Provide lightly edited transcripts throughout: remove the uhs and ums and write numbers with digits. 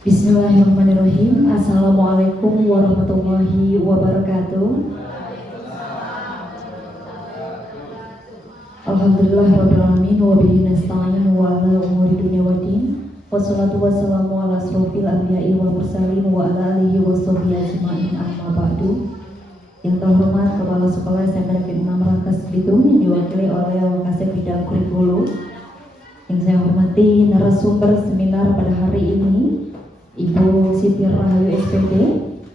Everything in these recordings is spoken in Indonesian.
Bismillahirrahmanirrahim. Assalamualaikum warahmatullahi wabarakatuh. Alhamdulillahirabbil alamin wa bihi nasta'in wa ala umuri dunya waddin. Wassalatu wassalamu ala asrofil anbiya'i wal mursalin wa ala alihi washabihi ajma'in, amma ba'du. Yang terhormat Kepala Sekolah SMP Negeri 6 Rangkas Bitung yang diwakili oleh Wakasek Bidang Kurikulum. Yang saya hormati narasumber seminar pada hari ini, Ibu Siti Rahayu SPD.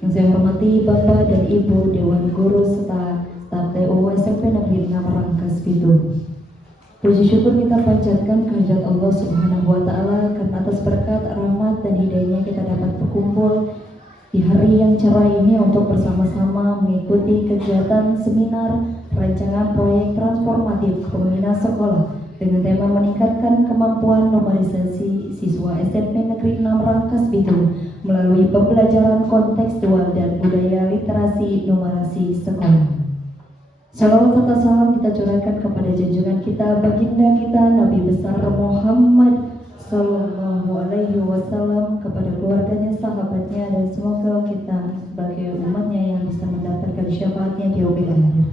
Yang saya hormati Bapak dan Ibu Dewan Guru serta staf TU SMP Negeri 6 Rangkas Bitung. Puji syukur kita panjatkan kehadirat Allah Subhanahu wa Ta'ala karena atas berkat, rahmat dan hidayahnya kita dapat berkumpul di hari yang cerah ini untuk bersama-sama mengikuti kegiatan seminar rancangan proyek transformatif kepemimpinan sekolah dengan tema meningkatkan kemampuan numerisasi siswa SMP Negeri 6 Rangkas Bitung melalui pembelajaran kontekstual dan budaya literasi numerasi sekolah. Salawat serta salam kita curahkan kepada junjungan kita, baginda kita Nabi besar Muhammad Sallallahu Alaihi Wasallam, kepada keluarganya, sahabatnya, dan semoga kita sebagai umatnya yang bisa mendapatkan syafaatnya di yaumil akhir.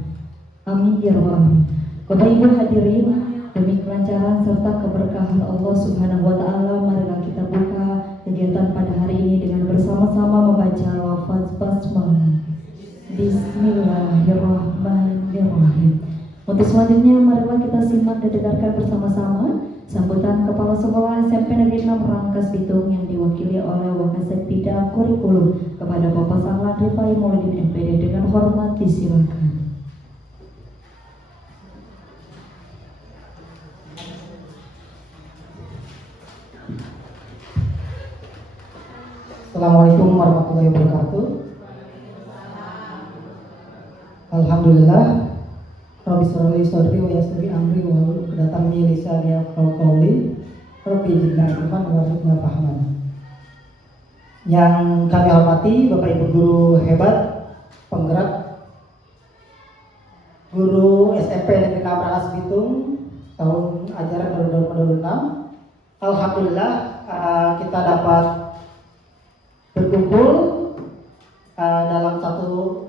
Amin ya rabbal alamin. Bapak Ibu hadirin, demi kelancaran serta keberkahan Allah Subhanahu wa Ta'ala, marilah kita buka kegiatan pada hari ini dengan bersama-sama membaca lafaz basmalah. Bismillahirrahmanirrahim. Untuk selanjutnya marilah kita simak dan dengarkan bersama-sama sambutan Kepala Sekolah SMP Negeri 6 Rangkas Bitung yang diwakili oleh Wakasek Bidang Kurikulum kepada Bapak Sahlan Rifai Maulidin MPD. Dengan hormat disilakan. Assalamualaikum warahmatullahi wabarakatuh. Alhamdulillah, Rabbi sholli sodri wa yassir amri wa hlul 'uqdatam min lisani yafqahu qawli. Rabbi zidna ilman warzuqna fahman. Yang kami hormati Bapak Ibu guru hebat, penggerak guru SMP Negeri 6 Rangkas Bitung tahun ajaran 2026. Alhamdulillah, kita dapat berkumpul dalam satu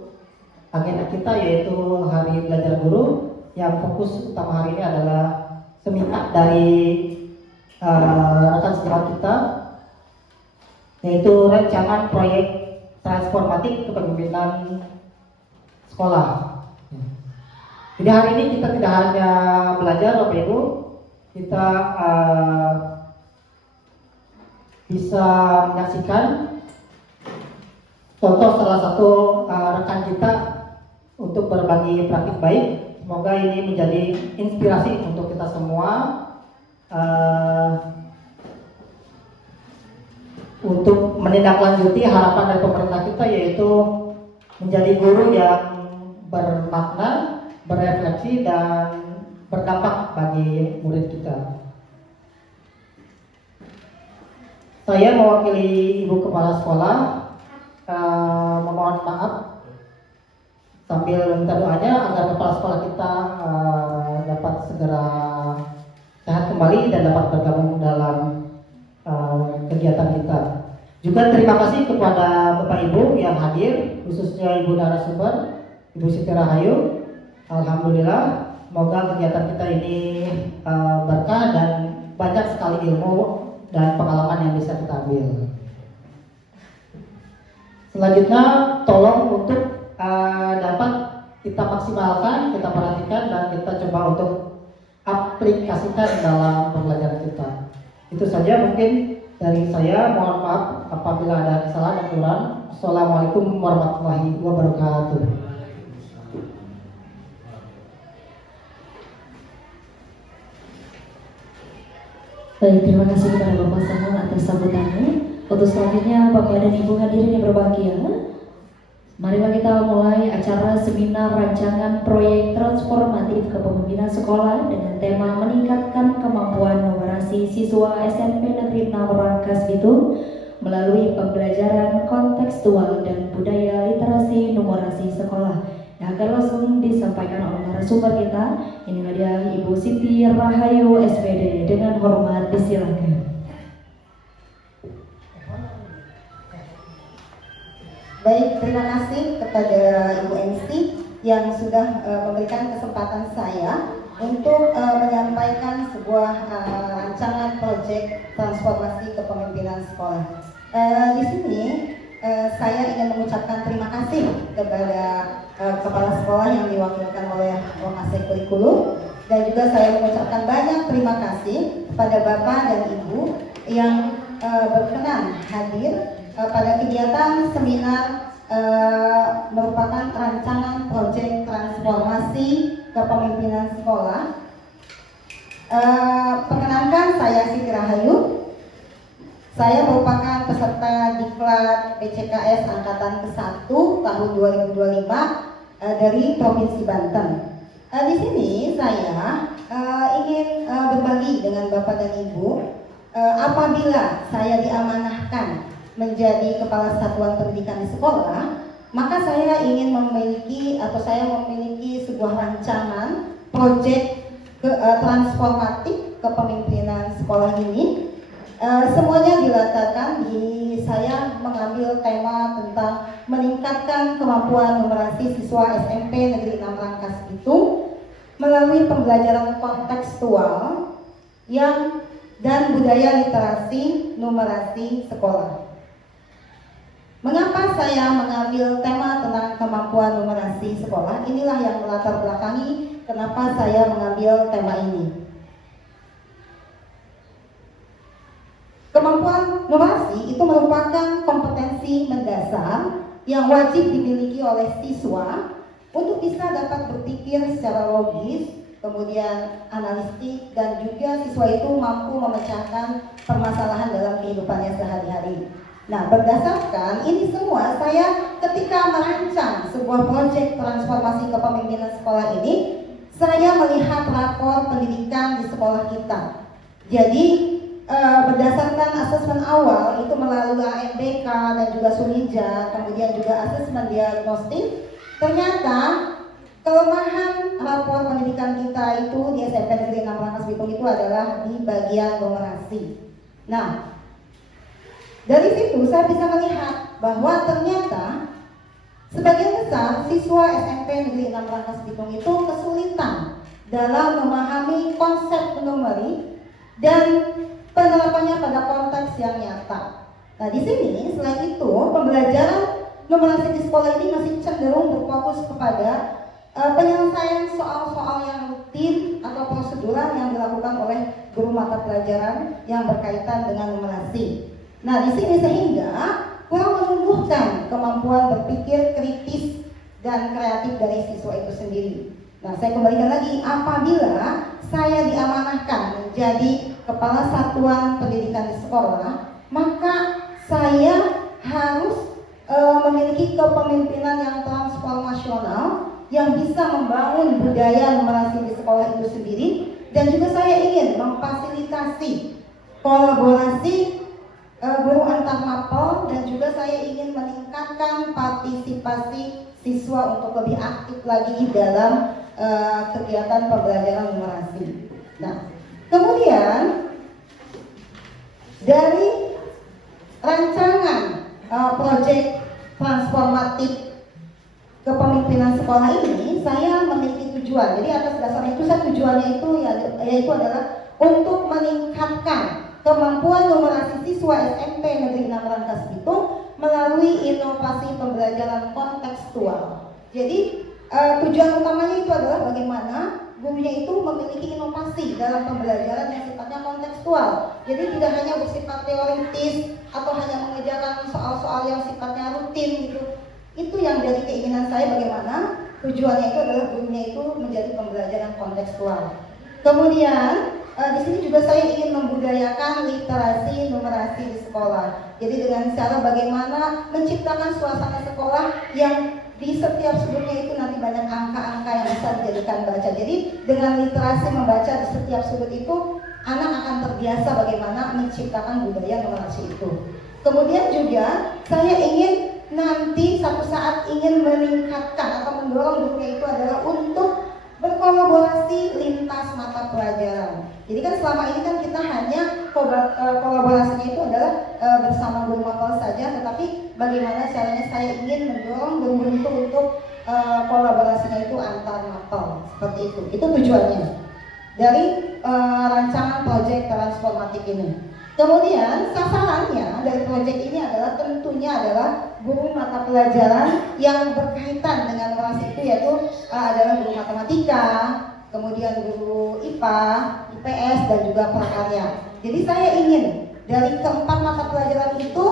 agenda kita, yaitu Hari Belajar Guru, yang fokus utama hari ini adalah seminar dari rekan sejawat kita, yaitu rancangan proyek transformatif kepemimpinan sekolah. Jadi hari ini kita tidak hanya belajar, Bapak Ibu, kita bisa menyaksikan contoh salah satu rekan kita untuk berbagi praktik baik. Semoga ini menjadi inspirasi untuk kita semua untuk menindaklanjuti harapan dari pemerintah kita, yaitu menjadi guru yang bermakna, berefleksi, dan berdampak bagi murid kita. Saya mewakili Ibu Kepala Sekolah memohon maaf sambil minta doanya agar kepala sekolah kita dapat segera sehat kembali dan dapat bergabung dalam kegiatan kita. Juga terima kasih kepada Bapak Ibu yang hadir, khususnya Ibu narasumber Ibu Siti Rahayu. Alhamdulillah, semoga kegiatan kita ini berkah dan banyak sekali ilmu dan pengalaman yang bisa kita ambil. Selanjutnya, tolong untuk dapat kita maksimalkan, kita perhatikan, dan kita coba untuk aplikasikan dalam pembelajaran kita. Itu saja mungkin dari saya. Mohon maaf apabila ada kesalahan dan kurang. Assalamualaikum warahmatullahi wabarakatuh. Baik, terima kasih kepada Bapak Sahlan atas sambutannya. Untuk selanjutnya, Bapak dan Ibu hadirin yang berbahagia, marilah kita mulai acara seminar rancangan proyek transformatif kepemimpinan sekolah dengan tema meningkatkan kemampuan numerasi siswa SMP Negeri 6 Rangkas Bitung melalui pembelajaran kontekstual dan budaya literasi numerasi sekolah. Yang akan langsung disampaikan oleh narasumber kita, inilah dia Ibu Siti Rahayu SPD. Dengan hormat disilakan. Baik, terima kasih kepada Ibu MC yang sudah memberikan kesempatan saya untuk menyampaikan sebuah rancangan proyek transformasi kepemimpinan sekolah. Di sini saya ingin mengucapkan terima kasih kepada kepala sekolah yang diwakilkan oleh Wakasek Kurikulum, dan juga saya mengucapkan banyak terima kasih kepada Bapak dan Ibu yang berkenan hadir pada kegiatan seminar merupakan rancangan proyek transformasi kepemimpinan sekolah. Perkenankan, saya Siti Rahayu. Saya merupakan peserta Diklat PCKS Angkatan ke-1 tahun 2025 dari Provinsi Banten. Di sini saya ingin berbagi dengan Bapak dan Ibu, apabila saya diamanahkan menjadi kepala satuan pendidikan di sekolah, maka saya ingin memiliki sebuah rancangan proyek transformatif kepemimpinan sekolah ini. Semuanya dilatarkan di saya mengambil tema tentang meningkatkan kemampuan numerasi siswa SMP Negeri 6 Rangkas Bitung melalui pembelajaran kontekstual dan budaya literasi numerasi sekolah. Mengapa saya mengambil tema tentang kemampuan numerasi sekolah? Inilah yang melatar belakangi kenapa saya mengambil tema ini. Kemampuan numerasi itu merupakan kompetensi mendasar yang wajib dimiliki oleh siswa untuk bisa dapat berpikir secara logis, kemudian analistik, dan juga siswa itu mampu memecahkan permasalahan dalam kehidupannya sehari-hari. Nah, berdasarkan ini semua, saya ketika merancang sebuah proyek transformasi kepemimpinan sekolah ini, saya melihat rapor pendidikan di sekolah kita. Jadi berdasarkan asesmen awal itu melalui AMBK dan juga Sunija, kemudian juga asesmen diagnostik, ternyata kelemahan rapor pendidikan kita itu di SMP Negeri 6 Rangkas Bitung itu adalah di bagian numerasi. Nah, dari situ saya bisa melihat bahwa ternyata sebagian besar siswa SMP Negeri 6 Rangkas Bitung itu kesulitan dalam memahami konsep numeri dan penerapannya pada konteks yang nyata. Nah, di sini selain itu pembelajaran numerasi di sekolah ini masih cenderung berfokus kepada penyelesaian soal-soal yang rutin atau prosedural yang dilakukan oleh guru mata pelajaran yang berkaitan dengan numerasi. Nah, di sini sehingga kurang menumbuhkan kemampuan berpikir kritis dan kreatif dari siswa itu sendiri. Nah, saya kembalikan lagi, apabila saya diamanahkan menjadi kepala satuan pendidikan di sekolah, maka saya harus memiliki kepemimpinan yang transformasional yang bisa membangun budaya numerasi di sekolah itu sendiri, dan juga saya ingin memfasilitasi kolaborasi guru antar mapel, dan juga saya ingin meningkatkan partisipasi siswa untuk lebih aktif lagi dalam kegiatan pembelajaran numerasi. Nah, kemudian dari rancangan proyek transformatif kepemimpinan sekolah ini, saya memiliki tujuan. Jadi atas dasar itu tujuannya itu yaitu adalah untuk meningkatkan kemampuan numerasi siswa SMP Negeri 6 Rangkas Bitung melalui inovasi pembelajaran kontekstual. Jadi tujuan utamanya itu adalah bagaimana gurunya itu memiliki inovasi dalam pembelajaran yang sifatnya kontekstual. Jadi tidak hanya bersifat teoritis atau hanya mengerjakan soal-soal yang sifatnya rutin gitu. Itu yang jadi keinginan saya, bagaimana tujuannya itu adalah gurunya itu menjadi pembelajaran kontekstual. Kemudian di sini juga saya ingin membudayakan literasi numerasi di sekolah. Jadi dengan cara bagaimana menciptakan suasana sekolah yang di setiap sudutnya itu nanti banyak angka-angka yang bisa dijadikan baca. Jadi dengan literasi membaca di setiap sudut itu, anak akan terbiasa bagaimana menciptakan budaya numerasi itu. Kemudian juga saya ingin nanti satu saat ingin meningkatkan atau mendorong gurunya itu adalah untuk berkolaborasi lintas mata pelajaran. Jadi kan selama ini kan kita hanya kolaborasinya itu adalah bersama guru mata mapel saja, tetapi bagaimana caranya saya ingin mendorong guru itu untuk kolaborasinya itu antar mapel, seperti itu. Itu tujuannya dari rancangan proyek transformatif ini. Kemudian sasarannya dari proyek ini adalah tentunya adalah guru mata pelajaran yang berkaitan dengan orasi itu, yaitu adalah guru matematika, kemudian guru IPA, IPS, dan juga prakarya. Jadi saya ingin dari keempat mata pelajaran itu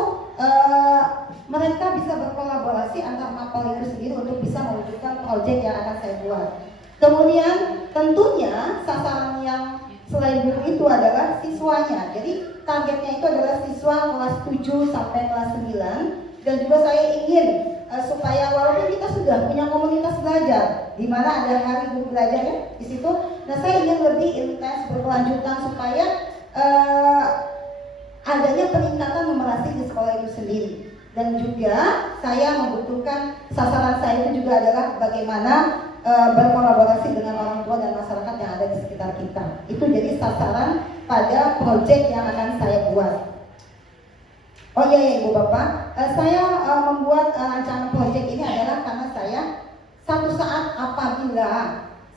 mereka bisa berkolaborasi antar mapel itu sendiri untuk bisa mewujudkan proyek yang akan saya buat. Kemudian tentunya sasaran yang selain guru itu adalah siswanya. Jadi targetnya itu adalah siswa kelas 7 sampai kelas 9, dan juga saya ingin supaya walaupun kita sudah punya komunitas belajar di mana ada hari guru belajar ya di situ, nah saya ingin lebih intens berkelanjutan supaya adanya peningkatan numerasi di sekolah itu sendiri. Dan juga saya membutuhkan sasaran saya itu juga adalah bagaimana berkolaborasi dengan orang tua dan masyarakat yang ada di sekitar kita. Itu jadi sasaran pada proyek yang akan saya buat. Oh iya Ibu Bapak, saya membuat rancangan proyek ini adalah karena saya satu saat apabila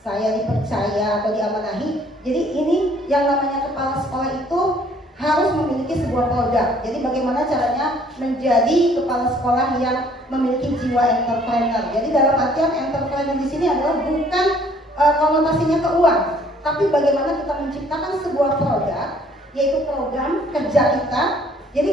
saya dipercaya atau diamanahi, jadi ini yang namanya kepala sekolah itu harus memiliki sebuah produk. Jadi bagaimana caranya menjadi kepala sekolah yang memiliki jiwa entrepreneur. Jadi dalam artian entrepreneur di sini adalah bukan konotasinya ke uang, tapi bagaimana kita menciptakan sebuah produk, yaitu program kerja kita. Jadi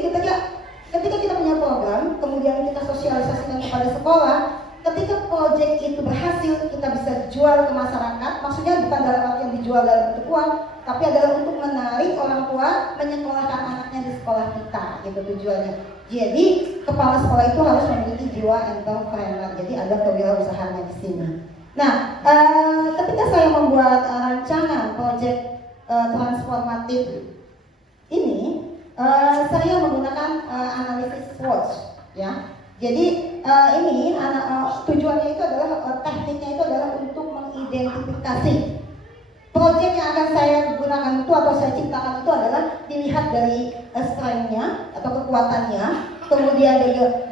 ketika kita punya program, kemudian kita sosialisasikan kepada sekolah, ketika proyek itu berhasil, kita bisa jual ke masyarakat. Maksudnya bukan dalam artian dijual dalam bentuk uang, tapi adalah untuk menarik orang tua menyekolahkan anaknya di sekolah kita, gitu tujuannya. Jadi kepala sekolah itu harus memiliki jiwa entrepreneur. Jadi ada kewirausahaannya di sini. Nah, ketika saya membuat rancangan proyek transformatif ini, saya menggunakan analisis SWOT, ya. Jadi ini tujuannya itu adalah tekniknya itu adalah untuk mengidentifikasi proyek yang akan saya gunakan itu atau saya ciptakan itu adalah dilihat dari strength-nya atau kekuatannya, kemudian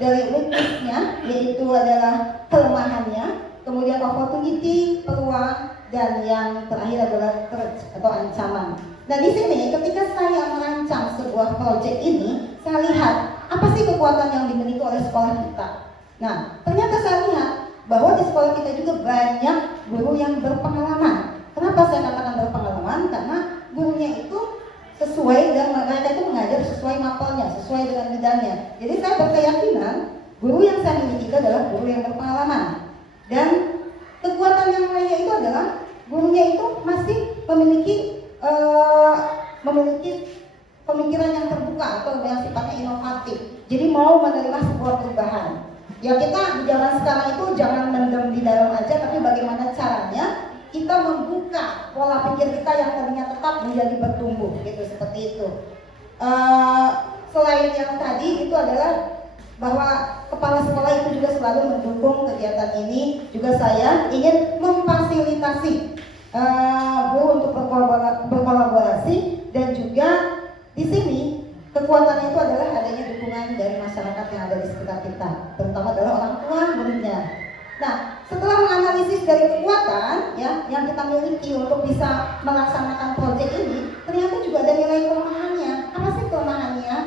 dari weakness-nya, yaitu adalah kelemahannya, kemudian opportunity, peluang, dan yang terakhir adalah threat atau ancaman. Nah di sini ketika saya merancang sebuah proyek ini, saya lihat apa sih kekuatan yang dimiliki oleh sekolah kita. Nah ternyata saya lihat bahwa di sekolah kita juga banyak guru yang berpengalaman. Kenapa saya katakan berpengalaman? Karena gurunya itu sesuai dan mereka itu mengajar sesuai mapelnya, sesuai dengan bidangnya. Jadi saya berkeyakinan guru yang saya miliki itu adalah guru yang berpengalaman. Dan kekuatan yang lainnya itu adalah gurunya itu masih memiliki pemikiran yang terbuka atau yang sifatnya inovatif. Jadi mau menerima sebuah perubahan. Ya kita di zaman sekarang itu jangan mendem di dalam aja, tapi bagaimana caranya kita membuka pola pikir kita yang tadinya tetap menjadi bertumbuh, gitu, seperti itu. Selain yang tadi itu adalah bahwa kepala sekolah itu juga selalu mendukung kegiatan ini. Juga saya ingin memfasilitasi guru untuk berkolaborasi, dan juga di sini kekuatannya itu adalah adanya dukungan dari masyarakat yang ada di sekitar kita, terutama adalah orang tua muridnya. Nah, setelah menganalisis dari kekuatan ya yang kita miliki untuk bisa melaksanakan proyek ini, ternyata juga ada nilai kelemahannya. Apa sih kelemahannya?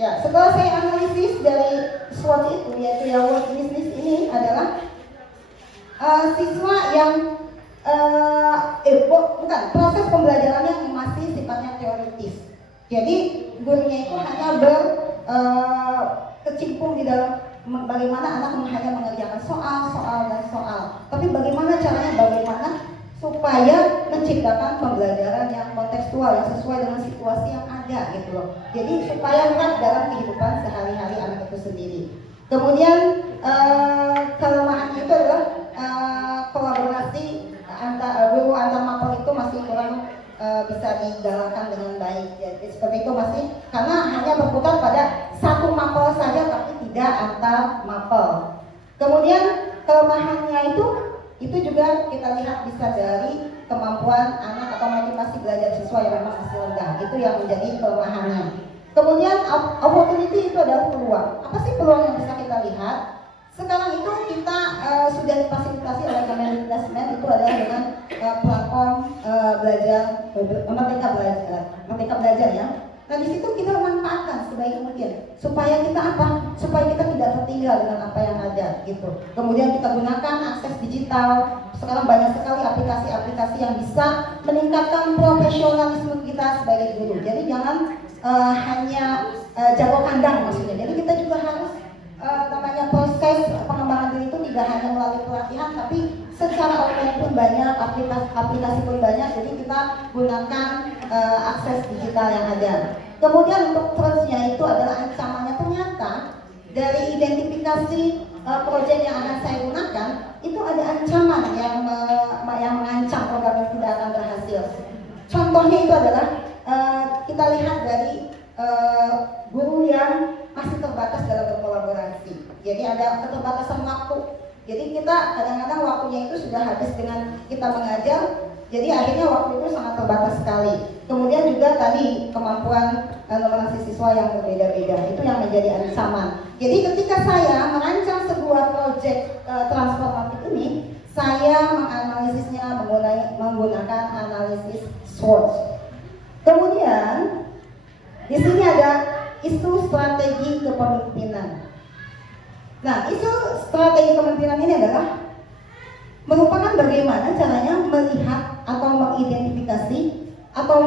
Ya, setelah saya analisis dari SWOT itu, yaitu yang work business ini adalah siswa yang bukan proses pembelajarannya yang masih sifatnya teoritis. Jadi gurunya itu hanya berkecimpung di dalam bagaimana anak hanya mengerjakan soal, tapi bagaimana caranya, bagaimana supaya menciptakan pembelajaran yang kontekstual, yang sesuai dengan situasi yang ada, gitu loh. Jadi supaya bukan dalam kehidupan sehari-hari anak itu sendiri. Kemudian kelemahannya itu adalah kolaborasi guru antar mapel itu masih kurang bisa dijalankan dengan baik. Jadi seperti itu masih karena hanya berputar pada satu mapel saja, tapi tidak antar mapel. Kemudian kelemahannya itu juga kita lihat bisa dari kemampuan anak atau motivasi belajar siswa yang memang masih rendah. Itu yang menjadi kelemahannya. Kemudian opportunity itu adalah peluang. Apa sih peluang yang bisa kita lihat? Sekarang itu kita sudah difasilitasi oleh Kemendikbud, itu adalah dengan platform belajar Merdeka Belajar ya. Nah di situ kita manfaatkan sebaik mungkin supaya kita apa? Supaya kita tidak tertinggal dengan apa yang ada gitu. Kemudian kita gunakan akses digital. Sekarang banyak sekali aplikasi-aplikasi yang bisa meningkatkan profesionalisme kita sebagai guru. Jadi jangan hanya jago kandang maksudnya. Jadi kita juga harus namanya proses pengembangan diri itu tidak hanya melalui pelatihan, tapi secara online pun banyak, aplikasi pun banyak. Jadi kita gunakan akses digital yang ada. Kemudian untuk terusnya itu adalah ancamannya. Ternyata dari identifikasi proyek yang akan saya gunakan itu ada ancaman yang mengancam program ini tidak akan berhasil. Contohnya itu adalah kita lihat dari guru yang masih terbatas dalam berkolaborasi. Jadi ada keterbatasan waktu. Jadi kita kadang-kadang waktunya itu sudah habis dengan kita mengajar. Jadi akhirnya waktu itu sangat terbatas sekali. Kemudian juga tadi kemampuan numerasi siswa yang berbeda-beda itu yang menjadi ancaman. Jadi ketika saya merancang sebuah proyek transformatif ini, saya menganalisisnya menggunakan analisis SWOT. Kemudian di sini ada isu strategi kepemimpinan. Nah, isu strategi kepemimpinan ini adalah merupakan bagaimana caranya melihat atau mengidentifikasi atau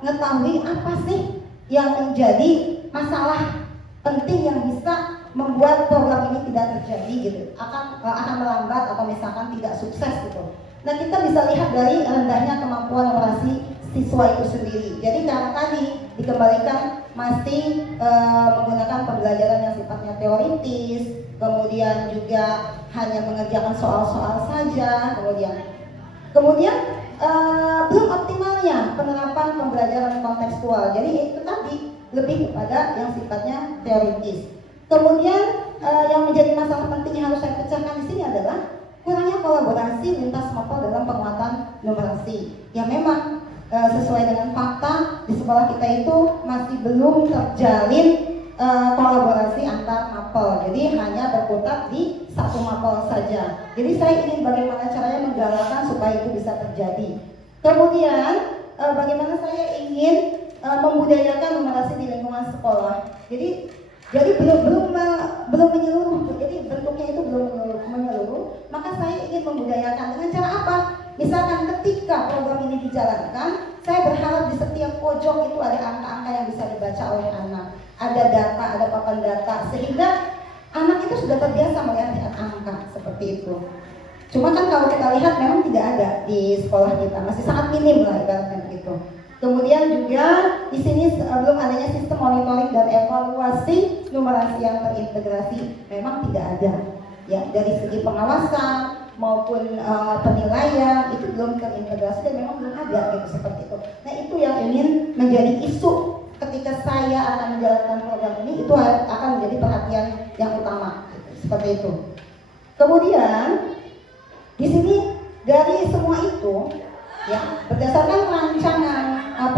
mengetahui apa sih yang menjadi masalah penting yang bisa membuat program ini tidak terjadi gitu, akan melambat atau misalkan tidak sukses gitu. Nah, kita bisa lihat dari rendahnya kemampuan operasi siswa itu sendiri. Jadi karena tadi dikembalikan masih menggunakan pembelajaran yang sifatnya teoritis, kemudian juga hanya mengerjakan soal-soal saja, kemudian belum optimalnya penerapan pembelajaran kontekstual. Jadi itu tadi lebih kepada yang sifatnya teoritis. Kemudian yang menjadi masalah penting yang harus saya pecahkan di sini adalah kurangnya kolaborasi lintas mapel dalam penguatan numerasi. Ya memang sesuai dengan fakta di sekolah kita itu masih belum terjalin kolaborasi antar mapel. Jadi hanya berkutat di satu mapel saja. Jadi saya ingin bagaimana caranya menggalakkan supaya itu bisa terjadi. Kemudian bagaimana saya ingin membudayakan numerasi di lingkungan sekolah. Jadi belum menyeluruh. Jadi bentuknya itu belum menyeluruh. Maka saya ingin membudayakan dengan cara apa? Misalkan ketika program ini dijalankan, saya berharap di setiap pojok itu ada angka-angka yang bisa dibaca oleh anak. Ada data, ada papan data, sehingga anak itu sudah terbiasa melihat angka seperti itu. Cuma kan kalau kita lihat memang tidak ada di sekolah kita, masih sangat minim lah ibaratnya begitu. Kemudian juga di sini belum adanya sistem monitoring dan evaluasi numerasi yang terintegrasi, memang tidak ada. Ya, dari segi pengawasan maupun penilaian itu belum terintegrasi dan memang belum ada gitu seperti itu. Nah itu yang ingin menjadi isu ketika saya akan menjalankan program ini, itu akan menjadi perhatian yang utama gitu, seperti itu. Kemudian di sini dari semua itu ya berdasarkan rancangan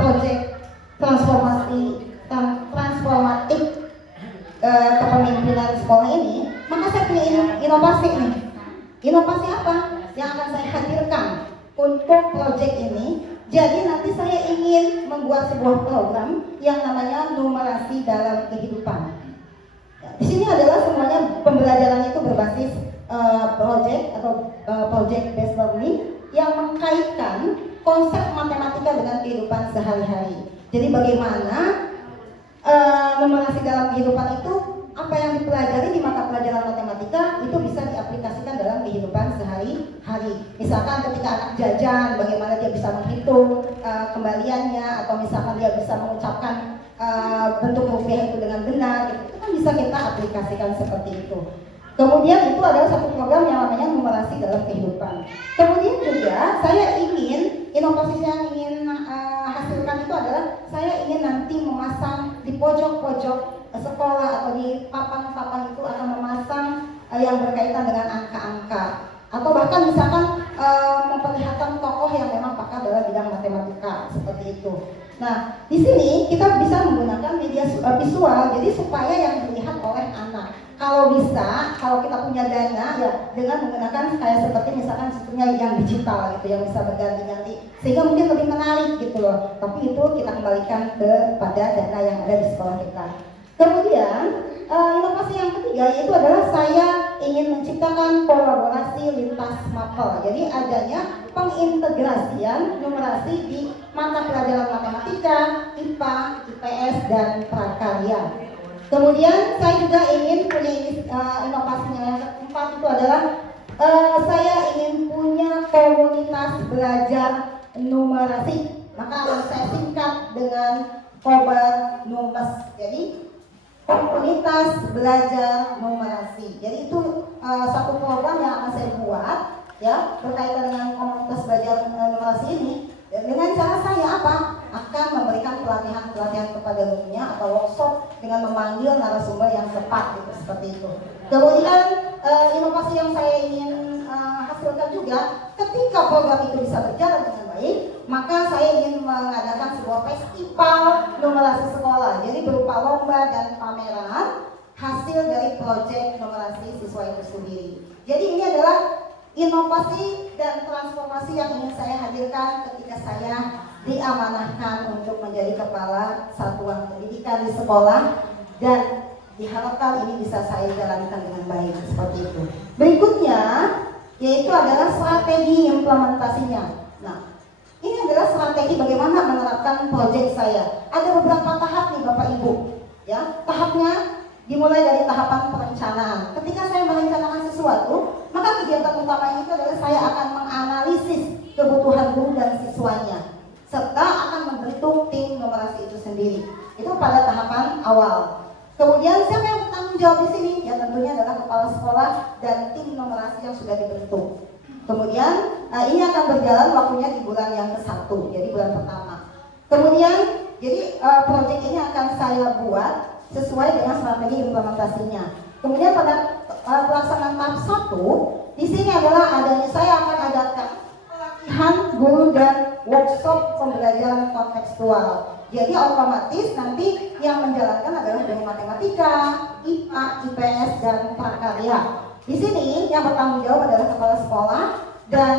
proyek transformatif kepemimpinan sekolah ini, maka saya punya inovasi nih. Inovasi apa yang akan saya hadirkan untuk proyek ini? Jadi nanti saya ingin membuat sebuah program yang namanya numerasi dalam kehidupan. Di sini adalah semuanya pembelajarannya itu berbasis project atau project based learning yang mengkaitkan konsep matematika dengan kehidupan sehari-hari. Jadi bagaimana numerasi dalam kehidupan itu, apa yang dipelajari di mata pelajaran matematika itu bisa diaplikasikan dalam kehidupan sehari-hari. Misalkan ketika anak jajan, bagaimana dia bisa menghitung kembaliannya, atau misalkan dia bisa mengucapkan bentuk rupiah itu dengan benar, itu kan bisa kita aplikasikan seperti itu. Kemudian itu adalah satu program yang namanya numerasi dalam kehidupan. Kemudian juga saya ingin, inovasi yang ingin hasilkan itu adalah saya ingin nanti memasang di pojok-pojok sekolah atau di papan-papan itu akan memasang yang berkaitan dengan angka-angka, atau bahkan misalkan memperlihatkan tokoh yang memang pakar dalam bidang matematika seperti itu. Nah, di sini kita bisa menggunakan media visual, jadi supaya yang dilihat oleh anak. Kalau bisa, kalau kita punya dana ya dengan menggunakan kayak seperti misalkan sistemnya yang digital gitu, yang bisa berganti-ganti, sehingga mungkin lebih menarik gitu loh. Tapi itu kita kembalikan kepada dana yang ada di sekolah kita. Kemudian inovasi yang ketiga yaitu adalah saya ingin menciptakan kolaborasi lintas mapel. Jadi adanya pengintegrasian numerasi di mata pelajaran matematika, IPA, IPS, dan prakarya. Kemudian saya juga ingin punya inovasinya yang keempat itu adalah saya ingin punya komunitas belajar numerasi. Maka akan saya singkat dengan Kobar Numes. Jadi komunitas belajar numerasi. Jadi itu satu program yang akan saya buat ya berkaitan dengan komunitas belajar numerasi ini. Dengan cara saya apa? Akan memberikan pelatihan-pelatihan kepada gurunya atau workshop dengan memanggil narasumber yang tepat gitu, seperti itu. Kemudian inovasi yang saya ingin hasilkan juga, ketika program itu bisa berjalan dengan baik, maka saya ingin mengadakan sebuah festival numerasi sekolah. Jadi berupa lomba dan pameran hasil dari proyek numerasi siswa itu sendiri. Jadi ini adalah inovasi dan transformasi yang ingin saya hadirkan ketika saya diamanahkan untuk menjadi kepala satuan pendidikan di sekolah, dan diharapkan ini bisa saya jalankan dengan baik seperti itu. Berikutnya yaitu adalah strategi implementasinya. Nah, ini adalah strategi bagaimana menerapkan proyek saya. Ada beberapa tahap nih Bapak Ibu. Ya, tahapnya dimulai dari tahapan perencanaan. Ketika saya merencanakan sesuatu, maka kegiatan utama itu adalah saya akan menganalisis kebutuhan guru dan siswanya, serta akan membentuk tim numerasi itu sendiri. Itu pada tahapan awal. Kemudian siapa yang bertanggung jawab di sini? Ya tentunya adalah kepala sekolah dan tim numerasi yang sudah dibentuk. Kemudian ini akan berjalan waktunya di bulan yang ke-1, jadi bulan pertama. Kemudian jadi proyek ini akan saya buat sesuai dengan strategi implementasinya. Kemudian pada pelaksanaan tahap 1, di sini adalah saya akan adakan pelatihan guru dan workshop pembelajaran kontekstual. Jadi otomatis nanti yang menjalankan adalah guru matematika, IPA, IPS, dan prakarya. Di sini yang bertanggung jawab adalah kepala sekolah, dan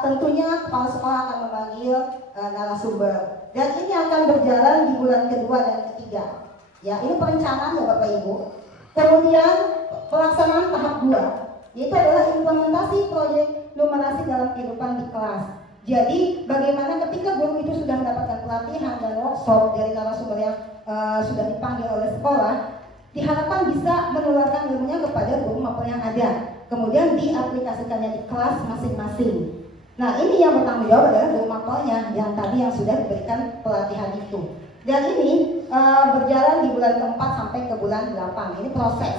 tentunya kepala sekolah akan memanggil narasumber. Dan ini akan berjalan di bulan kedua dan ketiga. Ya, ini perencanaan ya Bapak Ibu. Kemudian pelaksanaan tahap 2, yaitu adalah implementasi proyek numerasi dalam kehidupan di kelas. Jadi bagaimana ketika guru itu sudah mendapatkan pelatihan dan workshop dari narasumber yang sudah dipanggil oleh sekolah, diharapkan bisa menularkan ilmunya kepada guru mapel yang ada. Kemudian diaplikasikannya di kelas masing-masing. Nah, ini yang bertanggung jawab adalah guru mapelnya yang tadi yang sudah diberikan pelatihan itu. Dan ini berjalan di bulan ke-4 sampai ke bulan 8. Ini proses.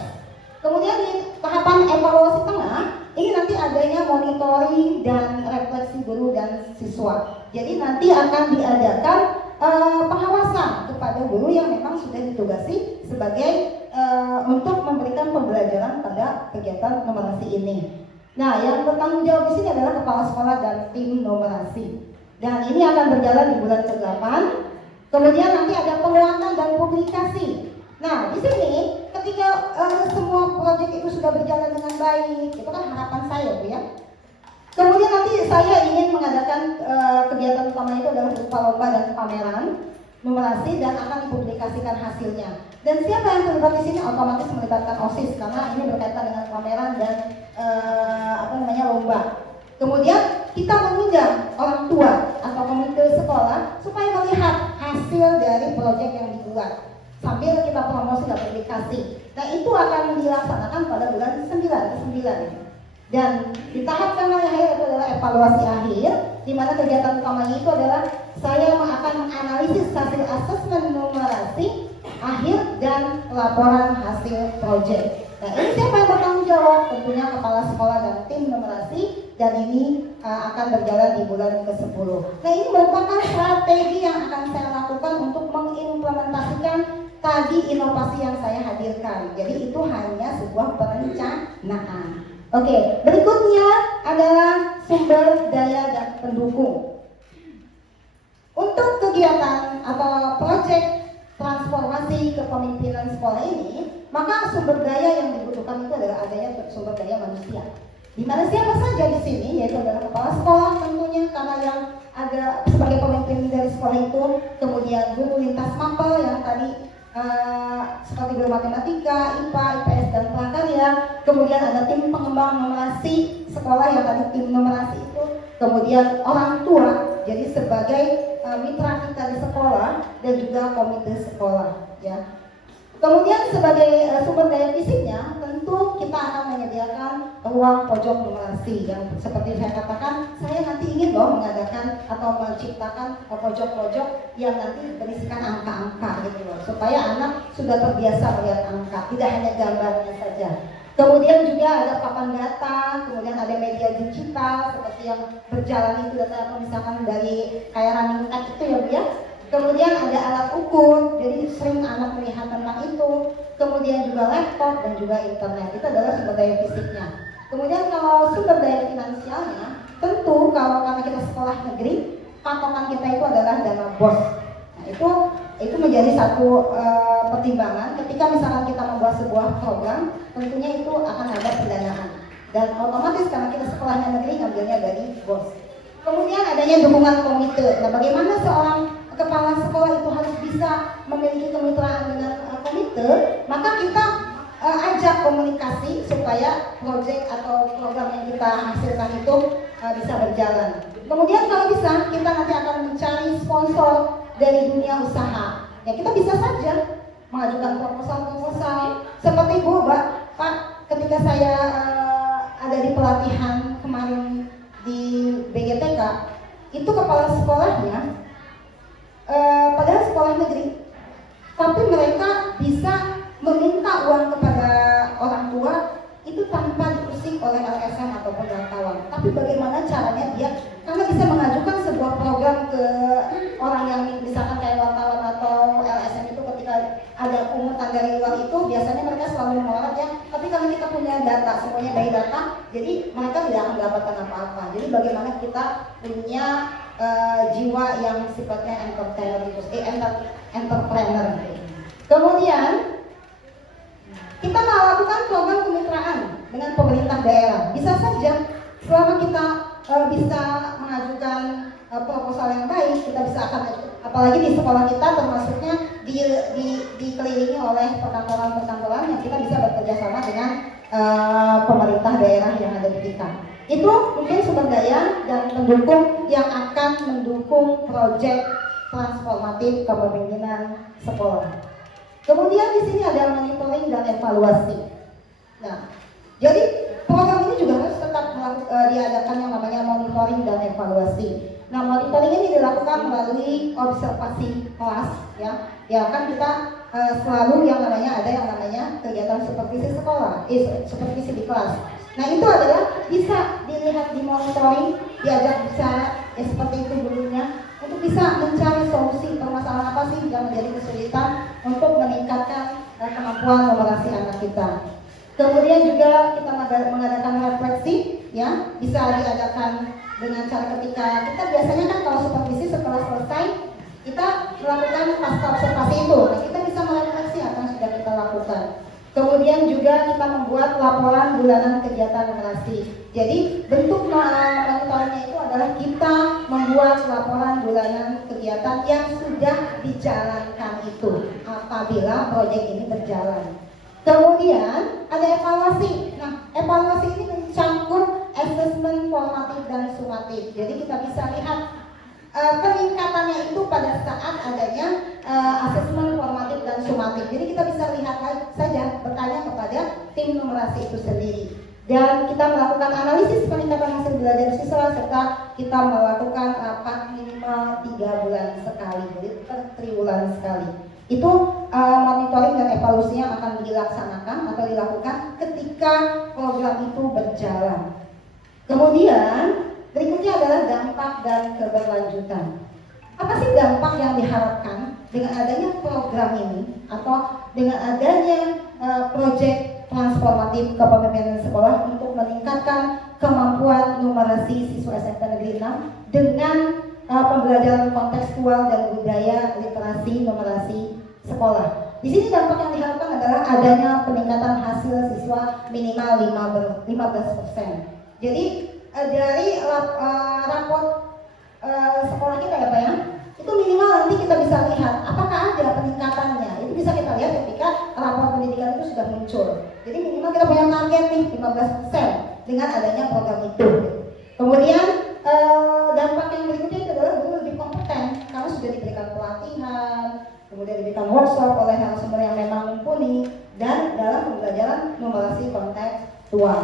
Kemudian di tahapan evaluasi tengah, ini nanti adanya monitoring dan refleksi guru dan siswa. Jadi nanti akan diadakan pengawasan kepada guru yang memang sudah ditugasi sebagai untuk memberikan pembelajaran pada kegiatan numerasi ini. Nah, yang bertanggung jawab di sini adalah kepala sekolah dan tim numerasi. Dan ini akan berjalan di bulan ke-8. Kemudian nanti ada penguatan dan publikasi. Nah, di sini ketika semua proyek itu sudah berjalan dengan baik, itu kan harapan saya, Bu ya. Kemudian nanti saya ingin mengadakan kegiatan utama itu adalah berupa lomba dan pameran numerasi, dan akan dipublikasikan hasilnya. Dan siapa yang terlibat di sini? Otomatis melibatkan OSIS karena ini berkaitan dengan pameran dan lomba. Kemudian kita mengundang orang tua atau komite sekolah supaya melihat hasil dari proyek yang dibuat sambil kita promosi dan publikasi. Nah, itu akan dilaksanakan pada bulan 9. Dan di tahap yang akhir itu adalah evaluasi akhir, di mana kegiatan utamanya itu adalah saya akan menganalisis hasil asesmen numerasi akhir dan laporan hasil proyek. Nah, ini siapa yang bertanggung jawab? Tentunya kepala sekolah dan tim numerasi, dan ini akan berjalan di bulan ke-10. Nah, ini merupakan strategi yang akan saya lakukan untuk mengimplementasikan tadi inovasi yang saya hadirkan. Jadi itu hanya sebuah perencanaan. Oke, berikutnya adalah sumber daya dan pendukung. Untuk kegiatan atau proyek transformasi kepemimpinan sekolah ini, maka sumber daya yang dibutuhkan itu adalah adanya sumber daya manusia. Di mana siapa saja di sini, yaitu adalah kepala sekolah tentunya, karena yang ada sebagai pemimpin dari sekolah itu, kemudian guru lintas mapel yang tadi seperti guru matematika, IPA, IPS, dan prakarya, kemudian ada tim pengembang numerasi sekolah yang tadi tim numerasi itu, kemudian orang tua, jadi sebagai mitra kita di sekolah dan juga komite sekolah, ya. Kemudian sebagai sumber daya fisiknya, tentu kita akan menyediakan ruang pojok numerasi yang seperti saya katakan, saya nanti ingin loh mengadakan atau menciptakan pojok-pojok yang nanti berisikan angka-angka gitu loh, supaya anak sudah terbiasa melihat angka, tidak hanya gambarnya saja. Kemudian juga ada papan data, kemudian ada media digital seperti yang berjalan itu data misalkan dari kayak running tag itu ya Bu ya. Kemudian ada alat ukur, jadi sering anak melihat tentang itu. Kemudian juga laptop dan juga internet, itu adalah sumber daya fisiknya. Kemudian kalau sumber daya finansialnya, tentu kalau karena kita sekolah negeri, patokan kita itu adalah dana BOS. Nah itu menjadi satu pertimbangan ketika misalkan kita membuat sebuah program, tentunya itu akan ada pendanaan. Dan otomatis karena kita sekolahnya negeri, ngambilnya dari BOS. Kemudian adanya dukungan komite. Nah, bagaimana seorang kepala sekolah itu harus bisa memiliki kemitraan dengan komite, maka kita ajak komunikasi supaya proyek atau program yang kita hasilkan itu bisa berjalan. Kemudian kalau bisa, kita nanti akan mencari sponsor dari dunia usaha. Ya kita bisa saja mengajukan proposal seperti Bu, Pak, ketika saya ada di pelatihan kemarin di BGTK, itu kepala sekolahnya padahal sekolah negeri, tapi mereka bisa meminta uang kepada orang tua itu tanpa diusik oleh LSM ataupun wartawan. Tapi bagaimana caranya dia, karena bisa mengajukan sebuah program ke orang yang misalkan kayak wartawan atau LSM itu ketika ada pungutan dari luar itu, biasanya mereka selalu menolak ya. Tapi kalau kita punya data, semuanya dari data, jadi mereka tidak akan mendapatkan apa-apa. Jadi bagaimana kita punya jiwa yang sifatnya entrepreneur. Kemudian kita melakukan program kemitraan dengan pemerintah daerah. Bisa saja selama kita bisa mengajukan proposal yang baik, kita bisa akan, apalagi di sekolah kita termasuknya dikelilingi oleh perkantoran-perkantoran yang kita bisa bekerja sama dengan pemerintah daerah yang ada di kita. Itu mungkin sumber daya dan pendukung yang akan mendukung proyek transformatif kepemimpinan sekolah. Kemudian di sini ada monitoring dan evaluasi. Nah, jadi program ini juga harus tetap diadakan yang namanya monitoring dan evaluasi. Nah, monitoring ini dilakukan melalui observasi kelas, ya. Ya kan kita selalu yang namanya ada yang namanya kegiatan supervisi sekolah, supervisi di kelas. Nah, itu adalah bisa dilihat di monitoring, diajak bicara, ya seperti itu dulunya, untuk bisa mencari solusi permasalahan apa sih yang menjadi kesulitan untuk meningkatkan kemampuan numerasi anak kita. Kemudian juga kita mengadakan refleksi, ya, bisa diadakan dengan cara ketika kita biasanya kan kalau supervisi setelah selesai kita melakukan pasca observasi itu, nah kita bisa merefleksi apa yang sudah kita lakukan. Kemudian juga kita membuat laporan bulanan kegiatan numerasi. Jadi bentuk monitoringnya itu adalah kita membuat laporan bulanan kegiatan yang sudah dijalankan itu apabila proyek ini berjalan. Kemudian ada evaluasi. Nah, evaluasi ini mencampur asesmen formatif dan sumatif. Jadi kita bisa lihat peningkatannya itu pada saat adanya asesmen formatif dan sumatif. Jadi kita bisa lihat saja, bertanya kepada tim numerasi itu sendiri. Dan kita melakukan analisis peningkatan hasil belajar siswa serta kita melakukan rapat minimal 3 bulan sekali, jadi per triwulan sekali. Itu monitoring dan evaluasinya akan dilaksanakan atau dilakukan ketika program itu berjalan. Kemudian berikutnya adalah dampak dan keberlanjutan. Apa sih dampak yang diharapkan dengan adanya program ini atau dengan adanya proyek transformatif kepemimpinan sekolah untuk meningkatkan kemampuan numerasi siswa SMP Negeri 6 dengan pembelajaran kontekstual dan budaya literasi numerasi sekolah. Di sini dampak yang diharapkan adalah adanya peningkatan hasil siswa minimal 15%. Jadi dari raport sekolah kita ya Pak ya, itu minimal nanti kita bisa lihat apakah ada peningkatannya. Itu bisa kita lihat ketika rapor pendidikan itu sudah muncul. Jadi minimal kita punya target nih 15% dengan adanya program itu. Kemudian dampak yang berikutnya itu adalah guru lebih kompeten karena sudah diberikan pelatihan, kemudian diberikan workshop oleh narasumber yang memang mumpuni dan dalam pembelajaran numerasi kontekstual.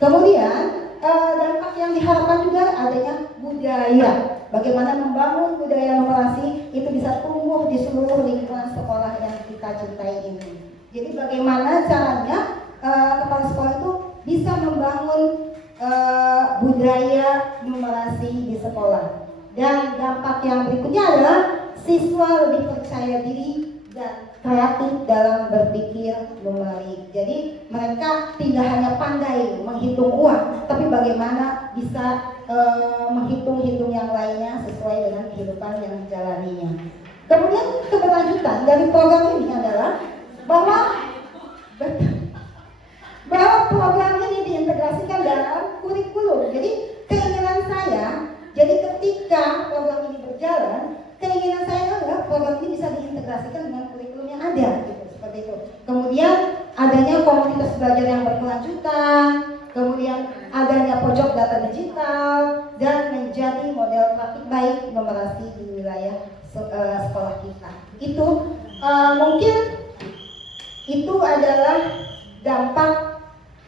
Kemudian dampak yang diharapkan juga adanya budaya. Bagaimana membangun budaya numerasi itu bisa tumbuh di seluruh lingkungan sekolah yang kita cintai ini. Jadi bagaimana caranya kepala sekolah itu bisa membangun budaya numerasi di sekolah. Dan dampak yang berikutnya adalah siswa lebih percaya diri dan kreatif dalam berpikir numerik. Jadi mereka tidak hanya pandai menghitung uang, tapi bagaimana bisa menghitung-hitung yang lainnya sesuai dengan kehidupan yang dijalaninya. Kemudian keberlanjutan dari program ini adalah bahwa program ini diintegrasikan dalam kurikulum. Jadi keinginan saya, jadi ketika program ini berjalan, keinginan saya adalah program ini bisa diintegrasikan dengan kurikulum yang ada, gitu, seperti itu. Kemudian adanya komunitas belajar yang berkelanjutan, kemudian adanya pojok data digital, dan menjadi model praktik baik numerasi di wilayah sekolah kita. Itu mungkin itu adalah dampak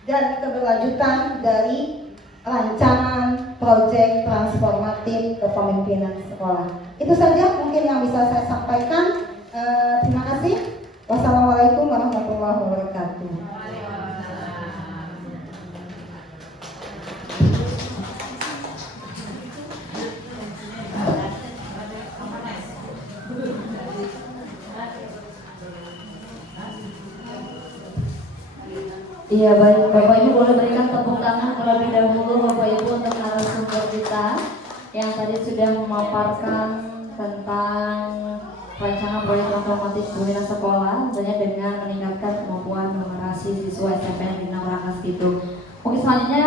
dan keberlanjutan dari rancangan proyek transformatif kepemimpinan sekolah. Itu saja mungkin yang bisa saya sampaikan. Terima kasih. Wassalamualaikum warahmatullahi wabarakatuh. Iya baik, Bapak Ibu boleh berikan tepuk tangan terlebih dahulu Bapak Ibu untuk narasumber kita yang tadi sudah memaparkan tentang rancangan proyek transformatif kepemimpinan sekolah, tentunya dengan meningkatkan kemampuan numerasi siswa SMP Negeri 6 Rangkas Bitung. Mungkin selanjutnya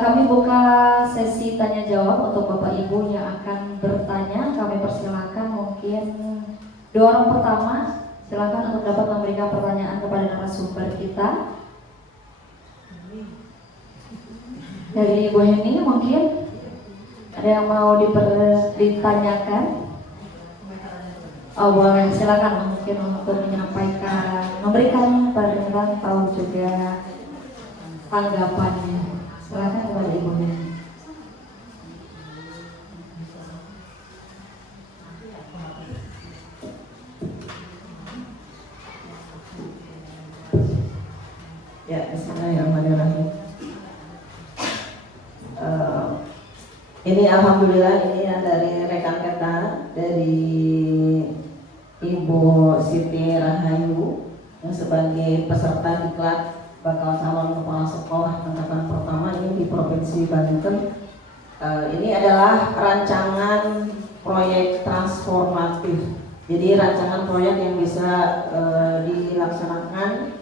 kami buka sesi tanya jawab untuk Bapak Ibu yang akan bertanya. Kami persilakan mungkin 2 orang pertama, silakan untuk dapat memberikan pertanyaan kepada narasumber kita. Dari Bu Heni mungkin ada yang mau ditanyakan. Oh boleh, silakan mungkin untuk menyampaikan, memberikan pandangan atau juga tanggapannya. Silakan kepada Ibu Heni. Ya, bismillahirrahmanirrahim. Ini alhamdulillah ini dari rekan kita dari Ibu Siti Rahayu yang sebagai peserta diklat bakal calon kepala sekolah angkatan pertama ini di Provinsi Banten. Ini adalah rancangan proyek transformatif. Jadi rancangan proyek yang bisa dilaksanakan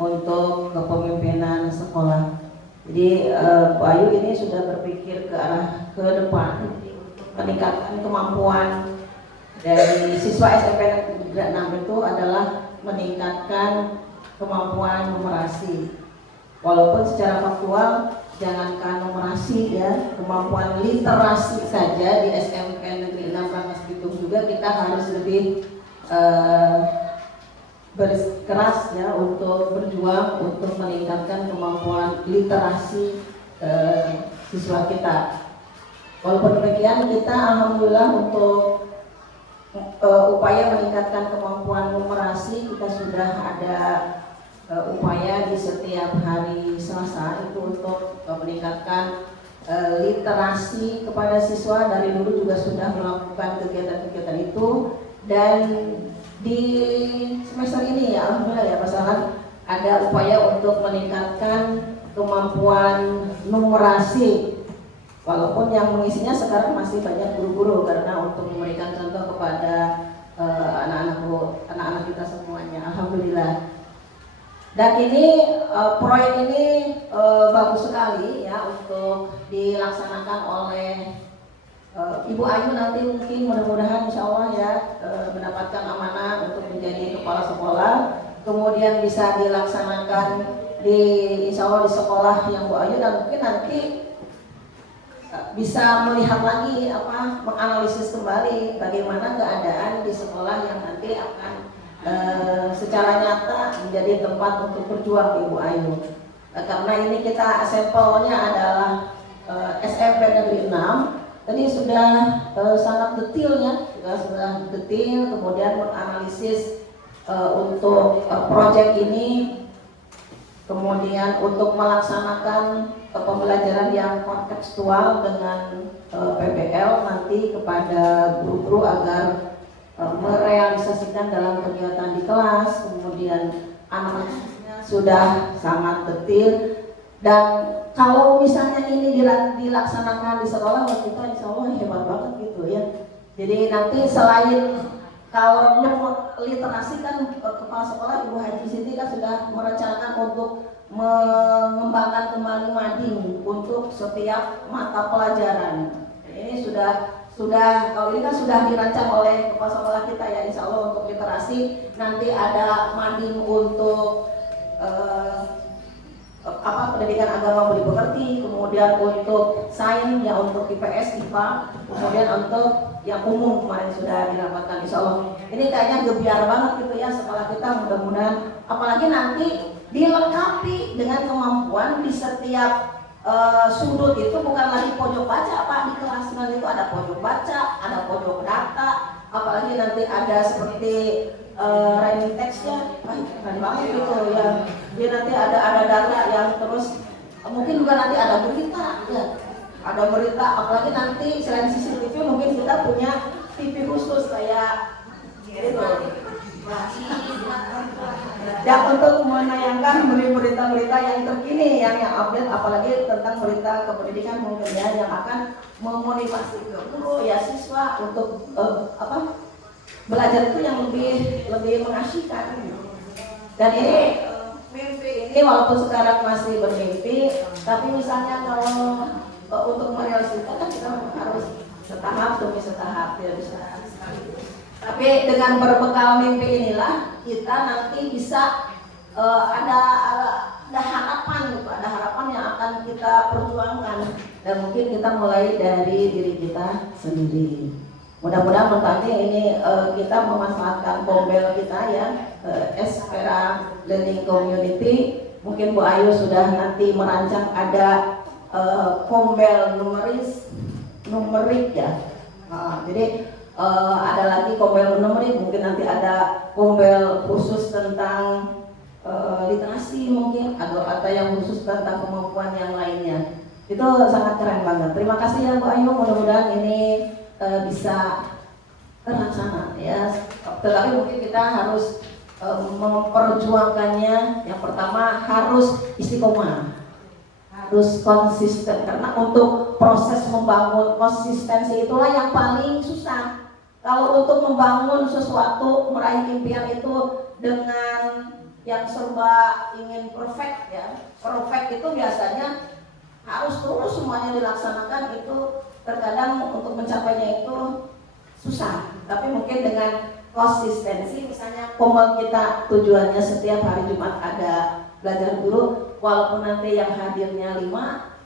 untuk kepemimpinan sekolah. Jadi Bu Ayu ini sudah berpikir ke arah ke depan, peningkatan kemampuan dari siswa SMP Negeri 6 itu adalah meningkatkan kemampuan numerasi. Walaupun secara faktual jangankan numerasi ya, kemampuan literasi saja di SMP Negeri 6 Rangkas Bitung juga kita harus lebih berkeras ya untuk berjuang untuk meningkatkan kemampuan literasi siswa kita. Walaupun demikian kita alhamdulillah untuk upaya meningkatkan kemampuan numerasi kita sudah ada upaya di setiap hari Selasa itu untuk meningkatkan literasi kepada siswa. Dari dulu juga sudah melakukan kegiatan-kegiatan itu, dan di semester ini ya alhamdulillah ya pasangan ada upaya untuk meningkatkan kemampuan numerasi Walaupun yang mengisinya sekarang masih banyak guru-guru karena untuk memberikan contoh kepada anak-anak kita semuanya. Alhamdulillah. Dan ini proyek ini bagus sekali ya untuk dilaksanakan oleh Ibu Ayu. Nanti mungkin mudah-mudahan insya Allah ya mendapatkan amanah untuk menjadi kepala sekolah, kemudian bisa dilaksanakan insya Allah di sekolah yang Bu Ayu, dan mungkin nanti bisa melihat lagi menganalisis kembali bagaimana keadaan di sekolah yang nanti akan secara nyata menjadi tempat untuk berjuang Ibu Ayu. Karena ini kita sampelnya adalah SMP Negeri 6, tadi sudah sangat detailnya, sudah detail, kemudian menganalisis untuk proyek ini, kemudian untuk melaksanakan pembelajaran yang kontekstual dengan PBL nanti kepada guru-guru agar merealisasikan dalam kegiatan di kelas, kemudian analisisnya sudah sangat detail. Dan kalau misalnya ini dilaksanakan di sekolah, kita insya Allah hebat banget gitu ya. Jadi nanti selain kalau literasi kan kepala sekolah Ibu Haji Siti kan sudah merencanakan untuk mengembangkan kembali mading untuk setiap mata pelajaran. Ini sudah kalau ini kan sudah dirancang oleh kepala sekolah kita ya, insya Allah untuk literasi nanti ada mading untuk pendidikan agama budi pekerti, kemudian untuk sains ya, untuk IPS, IPA, kemudian untuk yang umum kemarin sudah dirapatkan. Insya Allah ini kayaknya gebiar banget gitu ya sekolah kita, mudah-mudahan apalagi nanti dilengkapi dengan kemampuan di setiap sudut itu bukan lagi pojok baca Pak, di kelas 9 itu ada pojok baca, ada pojok data, apalagi nanti ada seperti writing text-nya, keren banget gitu ya. Dia nanti ada data yang terus mungkin juga nanti ada berita ya. Ada berita, apalagi nanti selain CCTV mungkin kita punya TV khusus kayak gitu. Yang untuk menayangkan berita-berita yang terkini, yang update, apalagi tentang berita kependidikan mungkin ya, yang akan memotivasi guru ya siswa untuk belajar itu yang lebih mengasihkan. Dan ini mimpi ini walaupun sekarang masih bermimpi, tapi misalnya kalau untuk merealisasikan kan kita harus setahap demi setahap, tidak bisa sekali. Tapi dengan berbekal mimpi inilah kita nanti bisa ada harapan, ada harapan yang akan kita perjuangkan, dan mungkin kita mulai dari diri kita sendiri. Mudah-mudahan nanti ini kita memanfaatkan pombel kita ya, Espera Learning Community. Mungkin Bu Ayu sudah nanti merancang ada pombel numerik ya. Jadi ada lagi pombel numerik, mungkin nanti ada pombel khusus tentang literasi mungkin, atau yang khusus tentang kemampuan yang lainnya. Itu sangat keren banget. Terima kasih ya Bu Ayu, mudah-mudahan ini bisa terlaksana ya. Tetapi mungkin kita harus memperjuangkannya. Yang pertama harus istiqomah, harus konsisten, karena untuk proses membangun konsistensi itulah yang paling susah. Kalau untuk membangun sesuatu, meraih impian itu dengan yang serba ingin perfect ya, perfect itu biasanya harus terus semuanya dilaksanakan, itu terkadang untuk mencapainya itu susah. Tapi mungkin dengan konsistensi, misalnya pombel kita tujuannya setiap hari Jumat ada belajar guru, walaupun nanti yang hadirnya 5,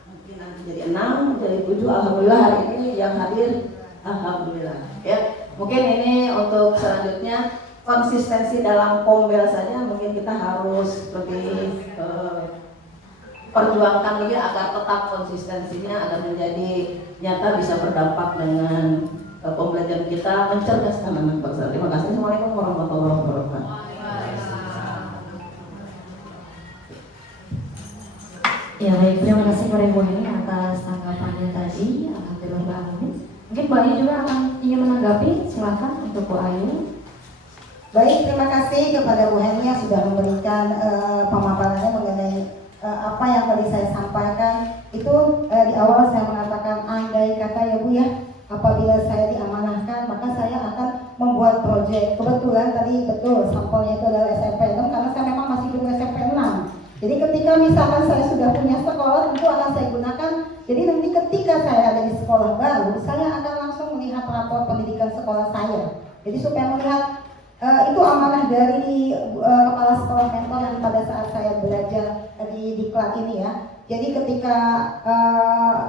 mungkin nanti jadi 6, jadi 7, alhamdulillah hari ini yang hadir, alhamdulillah ya. Mungkin ini untuk selanjutnya konsistensi dalam pombel saja, mungkin kita harus lebih perjuangkan lagi agar tetap konsistensinya, agar menjadi nyata, bisa berdampak dengan pembelajaran kita, mencerdaskan anak bangsa. Terima kasih. Assalamualaikum warahmatullahi wabarakatuh. Ya baik, terima kasih kepada Ibu Heni atas tanggapannya tadi. Alhamdulillah banget. Mungkin Bu Ayu juga akan ingin menanggapi, silakan untuk Bu Ayu. Baik, terima kasih kepada Bu Heni yang sudah memberikan pemaparannya mengenai apa yang tadi saya sampaikan. Itu di awal saya mengatakan apabila saya diamanahkan maka saya akan membuat proyek. Kebetulan tadi betul sampelnya itu adalah SMP 6 karena saya memang masih guru SMP 6. Jadi ketika misalkan saya sudah punya sekolah tentu akan saya gunakan. Jadi nanti ketika saya ada di sekolah baru saya akan langsung melihat rapor pendidikan sekolah saya. Jadi supaya melihat itu amanah dari kepala sekolah mentor yang pada saat saya belajar di diklat ini ya. Jadi ketika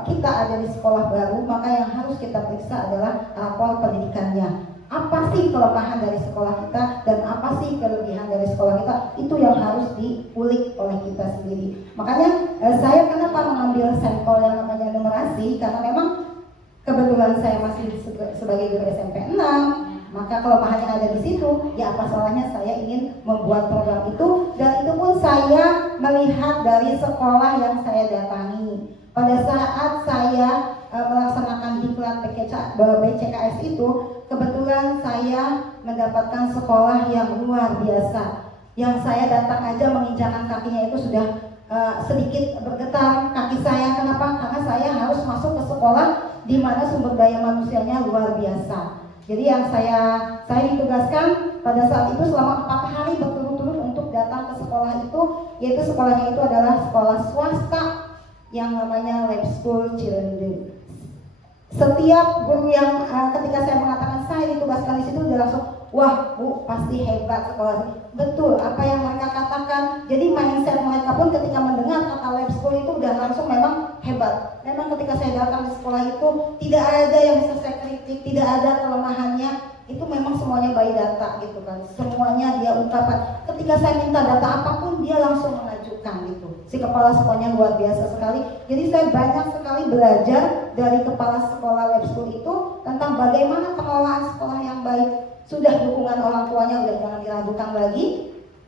kita ada di sekolah baru maka yang harus kita periksa adalah rapor pendidikannya. Apa sih kelemahan dari sekolah kita dan apa sih kelebihan dari sekolah kita, itu yang harus diulik oleh kita sendiri. Makanya saya kenapa mengambil sampel yang namanya numerasi, karena memang kebetulan saya masih sebagai guru SMP 6, maka kelemahannya ada di situ. Ya apa salahnya saya ingin membuat program itu, dan itu pun saya melihat dari sekolah yang saya datangi. Pada saat saya melaksanakan diklat BCKS itu, kebetulan saya mendapatkan sekolah yang luar biasa. Yang saya datang aja menginjakan kakinya itu sudah sedikit bergetar kaki saya. Kenapa? Karena saya harus masuk ke sekolah di mana sumber daya manusianya luar biasa. Jadi yang saya ditugaskan pada saat itu selama 4 hari berturut-turut untuk datang ke sekolah itu, yaitu sekolahnya itu adalah sekolah swasta yang namanya Lab School Cirende. Setiap guru yang ketika saya mengatakan saya ditugaskan di situ udah langsung, wah Bu pasti hebat sekolah. Betul apa yang mereka katakan. Jadi mindset mereka pun ketika mendengar kata Lab School itu udah langsung memang hebat. Memang ketika saya datang di sekolah itu tidak ada yang bisa saya kritik, tidak ada kelemahannya. Itu memang semuanya by data gitu kan. Semuanya dia ungkapkan. Ketika saya minta data apapun dia langsung mengajukan gitu. Si kepala sekolahnya luar biasa sekali. Jadi saya banyak sekali belajar dari kepala sekolah Lab School itu tentang bagaimana pengelolaan sekolah yang baik. Sudah dukungan orang tuanya udah jangan diragukan lagi.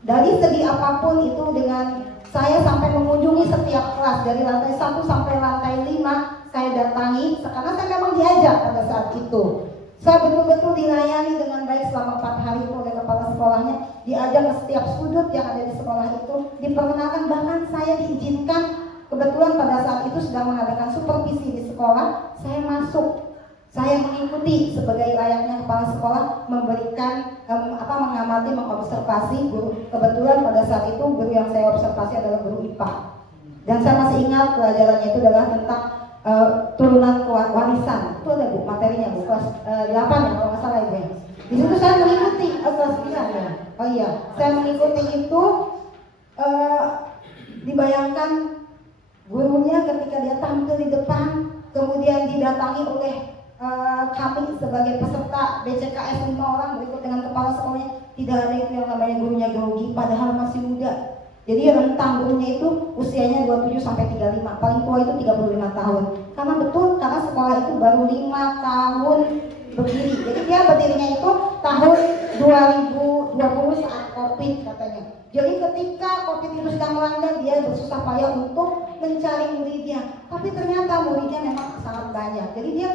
Dari segi apapun itu dengan saya sampai mengunjungi setiap kelas dari lantai 1 sampai lantai 5 saya datangi karena saya memang diajak pada saat itu. Saya betul-betul dilayani dengan baik selama 4 hari itu oleh kepala sekolahnya. Diajak ke setiap sudut yang ada di sekolah itu, diperkenalkan, bahkan saya diizinkan. Kebetulan pada saat itu sedang mengadakan supervisi di sekolah, saya masuk. Saya mengikuti sebagai layaknya kepala sekolah memberikan mengamati, mengobservasi guru. Kebetulan pada saat itu guru yang saya observasi adalah guru IPA. Dan saya masih ingat pelajarannya itu adalah tentang turunan warisan. Itu ada Bu materinya Bu kelas 8 ya kalau nggak salah Ibu ya. Di situ saya mengikuti kelas 9 ya. Oh iya, saya mengikuti itu dibayangkan gurunya ketika dia tampil di depan kemudian didatangi oleh kami sebagai peserta BCKS 5 orang berikut dengan kepala sekolahnya. Tidak ada itu yang namanya gurunya grogi padahal masih muda. Jadi rentang gurunya itu usianya 27 sampai 35, paling tua itu 35 tahun. Karena betul, karena sekolah itu baru 5 tahun berdiri. Jadi dia berdirinya itu tahun 2020 saat Covid katanya. Jadi ketika Covid itu sedang melanda, dia bersusah payah untuk mencari muridnya. Tapi ternyata muridnya memang sangat banyak. Jadi dia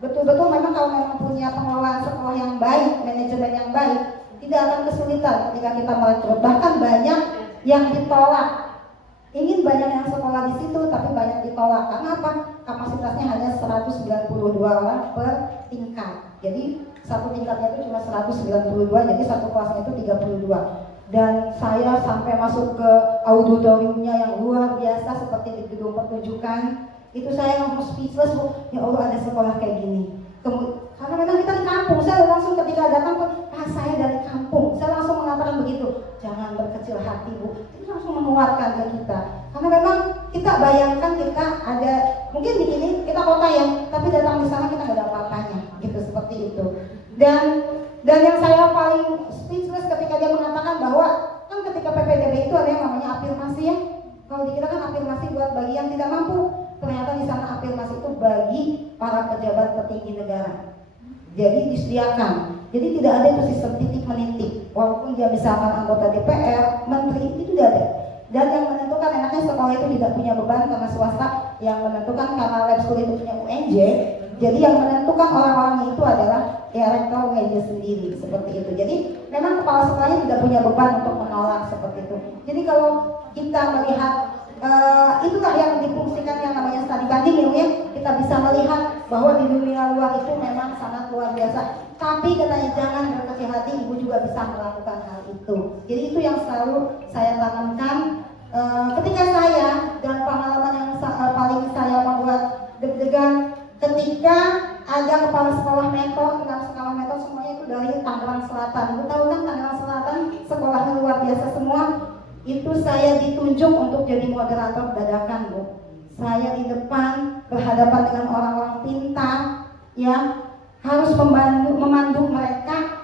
betul-betul memang kalau memang punya pengelolaan sekolah yang baik, manajemen yang baik, tidak akan kesulitan ketika kita merekrut. Bahkan banyak yang ditolak. Ingin banyak yang sekolah di situ tapi banyak ditolak. Karena apa? Kapasitasnya hanya 192 orang per tingkat. Jadi satu tingkatnya itu cuma 192, jadi satu kelasnya itu 32. Dan saya sampai masuk ke auditoriumnya yang luar biasa seperti di gedung pertunjukan. Itu saya ngomong speechless, Bu. Ya Allah, ada sekolah kayak gini. Karena memang kita di kampung, saya langsung ketika datang pun, saya dari kampung, saya langsung mengatakan begitu, jangan berkecil hati Bu, itu langsung menguatkan ke kita. Karena memang kita bayangkan kita ada, mungkin di sini kita kota ya, tapi datang di sana kita nggak ada apa-apanya, gitu seperti itu. Dan yang saya paling speechless ketika dia mengatakan bahwa kan ketika PPDB itu ada yang namanya afirmasi ya. Kalau di kita kan afirmasi buat bagi yang tidak mampu, ternyata di sana afirmasi itu bagi para pejabat tertinggi negara. Jadi disediakan. Jadi tidak ada itu sistem titik menitik. Walaupun dia misalkan anggota DPR, menteri, itu tidak ada. Dan yang menentukan enaknya sekolah itu tidak punya beban karena swasta, yang menentukan karena Lab School itu punya UNJ. Jadi yang menentukan orang-orangnya itu adalah ya rektor UNJ sendiri seperti itu. Jadi memang kepala sekolahnya tidak punya beban untuk menolak seperti itu. Jadi kalau kita melihat itulah yang difungsikan yang namanya studi banding ya, kita bisa melihat bahwa di dunia luar itu memang sangat luar biasa. Tapi katanya jangan berkecil hati, ibu juga bisa melakukan hal itu. Jadi itu yang selalu saya tanamkan ketika saya, dan pengalaman yang paling saya membuat deg-degan ketika ada kepala sekolah mentor, 6 sekolah mentor semuanya itu dari Tangerang Selatan. Ibu tahu kan Tangerang Selatan sekolahnya luar biasa semua. Itu saya ditunjuk untuk jadi moderator dadakan, Bu. Saya di depan berhadapan dengan orang-orang pintar yang harus memandu mereka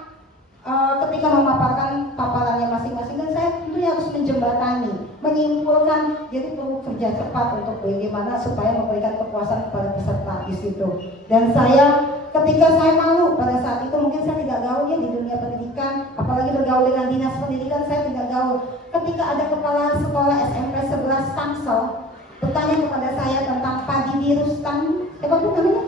ketika memaparkan paparannya masing-masing, dan saya tentunya harus menjembatani, menyimpulkan. Jadi perlu kerja cepat untuk bagaimana supaya memberikan kepuasan kepada peserta di situ. Dan ketika saya malu pada saat itu, mungkin saya tidak gaul ya di dunia pendidikan, apalagi bergaul dengan dinas pendidikan, saya tidak gaul. Ketika ada kepala sekolah SMP 11 Tangsel bertanya kepada saya tentang Padi Dirustam, siapa tuh namanya?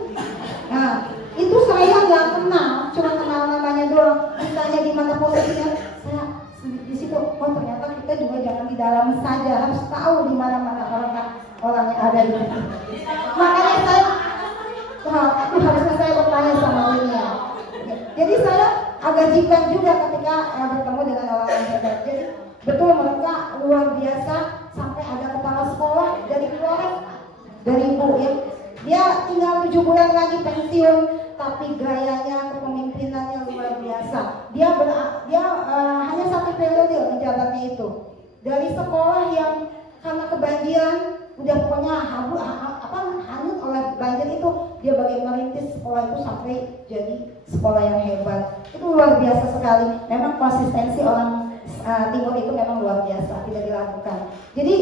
Nah, itu saya nggak kenal, cuma kenal namanya doang. Ditanya di mana posisinya, saya di situ. Oh ternyata kita juga jangan di dalam saja, harus tahu di mana-mana orang yang ada di situ. Makanya saya, itu harusnya saya bertanya sama dia. Jadi saya agak jiplak juga ketika bertemu dengan orang-orang hebat. Jadi betul mereka luar biasa, sampai ada kepala sekolah dari Flores, dari Ibu ya. Dia tinggal 7 bulan lagi pensiun, tapi gayanya, kepemimpinannya luar biasa. Dia hanya 1 periode menjabatnya itu. Dari sekolah yang karena kebanjiran, udah pokoknya hanyut oleh banjir itu, dia bagian merintis sekolah itu sampai jadi sekolah yang hebat. Itu luar biasa sekali. Memang konsistensi orang timur itu memang luar biasa, tidak dilakukan. Jadi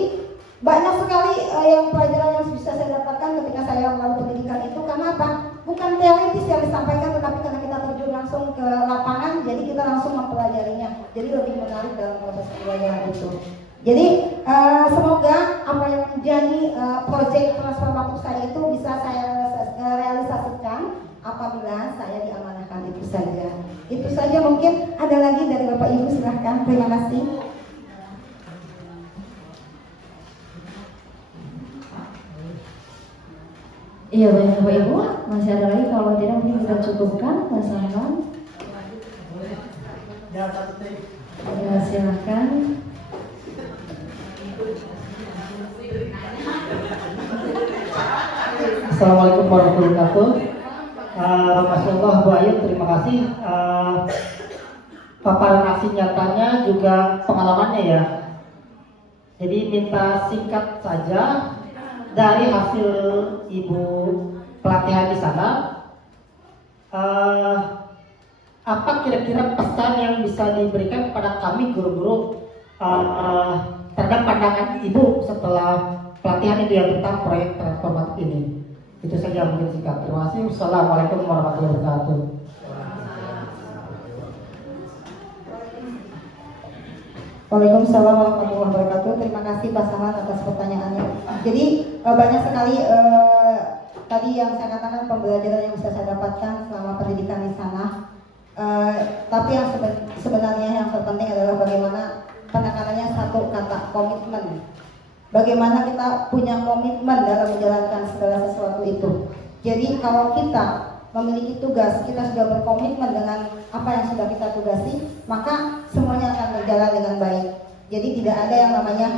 banyak sekali yang pelajaran yang bisa saya dapatkan ketika saya melalui pendidikan itu. Karena apa? Bukan teoritis yang disampaikan, tetapi karena kita terjun langsung ke lapangan, jadi kita langsung mempelajarinya. Jadi lebih menarik dalam proses pembelajaran itu. Jadi semoga apa yang menjadi proyek transformatif saya itu bisa saya realisasikan apabila saya diamanahkan. Itu saja. Itu saja, mungkin ada lagi dari Bapak Ibu, silahkan. Terima kasih. Iya banyak Bapak Ibu, masih ada lagi, kalau tidak mungkin kita cukupkan Mas Ahmad. Ya silakan. Assalamualaikum warahmatullahi wabarakatuh. Masya Allah Bu Ayu, terima kasih. Paparan aksi nyatanya juga pengalamannya ya. Jadi minta singkat saja dari hasil Ibu pelatihan di sana. Apa kira-kira pesan yang bisa diberikan kepada kami guru-guru terhadap pandangan Ibu setelah pelatihan itu yang tentang proyek transformatif ini? Itu saja mungkin singkat. Terima kasih. Wassalamualaikum warahmatullahi wabarakatuh. Waalaikumsalam warahmatullahi wabarakatuh. Terima kasih Pak Samad atas pertanyaannya. Jadi banyak sekali tadi yang saya katakan pembelajaran yang bisa saya dapatkan selama pendidikan di sana. Tapi yang sebenarnya yang terpenting adalah bagaimana penekanannya satu kata, komitmen. Bagaimana kita punya komitmen dalam menjalankan segala sesuatu itu. Jadi kalau kita memiliki tugas, kita sudah berkomitmen dengan apa yang sudah kita tugasi, maka semuanya akan berjalan dengan baik. Jadi tidak ada yang namanya